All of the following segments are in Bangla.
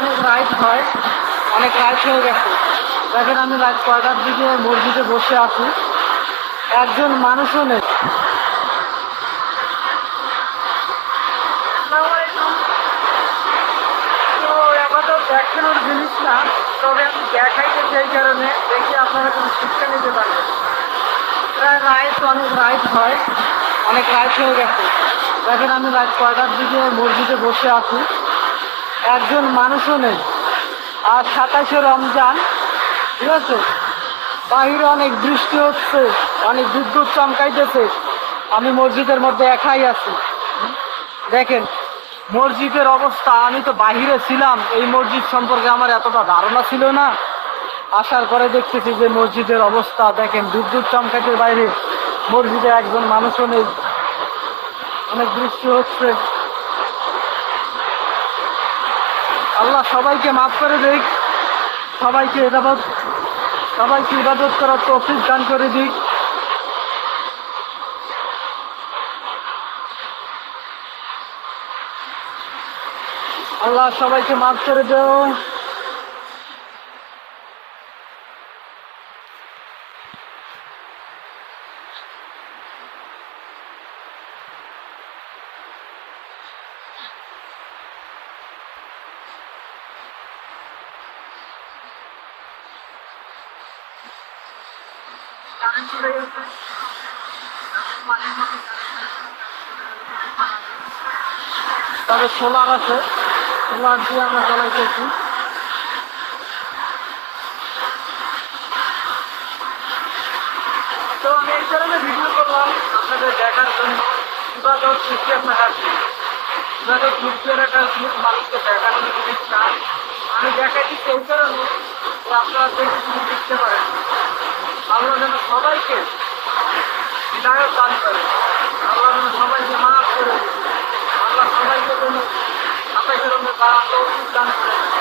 অনেক রাইড হয়, অনেক রাইড হয়ে গেছে। দেখেন আমি রাত 6টার দিকে মসজিদে বসে আছি, একজন মানুষও নেই। তো এবার তো দেখানোর জিনিস না, তবে আমি দেখাইতে সেই কারণে দেখি আপনারা কোনো শিক্ষা নিতে পারবেন। প্রায় রাইড অনেক রাইড হয়, অনেক রাইড হয়ে গেছে। দেখেন আমি রাত 6টার দিকে মসজিদে বসে আছি, একজন মানুষও নেই। আর 27শে রমজান, ঠিক আছে, বাহিরে অনেক বৃষ্টি হচ্ছে, অনেক বিদ্যুৎ চমকাইতেছে, আমি মসজিদের মধ্যে একাই আছি। দেখেন মসজিদের অবস্থা, আমি তো বাহিরে ছিলাম, এই মসজিদ সম্পর্কে আমার এতটা ধারণা ছিল না। আসার পরে দেখতেছি যে মসজিদের অবস্থা দেখেন, বিদ্যুৎ চমকাইতে বাইরে মসজিদে একজন মানুষও নেই, অনেক বৃষ্টি হচ্ছে। আল্লাহ সবাইকে মাফ করে দিক, সবাইকে ইবাদত করার তৌফিক দান করে দিক। আল্লাহ সবাইকে মাফ করে দেও। তবে সোলার আছে, সোলার দিয়ে আমরা চালাইতেছি। তো আমি এই কারণে ভিডিও করলাম আপনাদের দেখার জন্য, ইবাদত সিস্টেম দেখাচ্ছি, ইবাদত সিস্টেমের একটা মানুষকে দেখানোর জিনিস না, আমি দেখাচ্ছি এই কারণে যে আপনারা দেখে শুনে শিখতে পারেন। আল্লাহ যেন সবাইকে হৃদায়ত দান করে, আল্লাহ যেন সবাইকে মাফ করে, আল্লাহ সবাইকে যেন 27শে রমজান তার তৌফিক দান করে দেয়।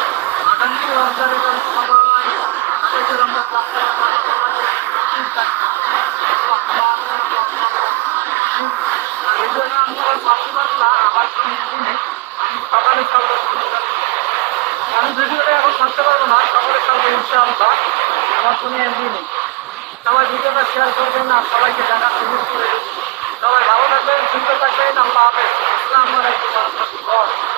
আগামী রমজানে যেন সবাই 27শে রমজান এই জন্য আমি আবার ভাবতে পারবো না আমার কোনো দিনে আমি সকালে ছাড়বো, আমি ভিডিওটা এখন ছাড়তে পারবো না, সকালে ছাড়বো ইনশাআল্লাহ, আমার কোনো এমডি নেই। সবাই ভিডিওটা শেয়ার করবেন না, সবাইকে দেখার সুযোগ করে দিন। সবাই ভালো থাকবেন, সুস্থ থাকবেন, আল্লাহ হাফেজ, আসসালামু আলাইকুম ওয়া রাহমাতুল্লাহ।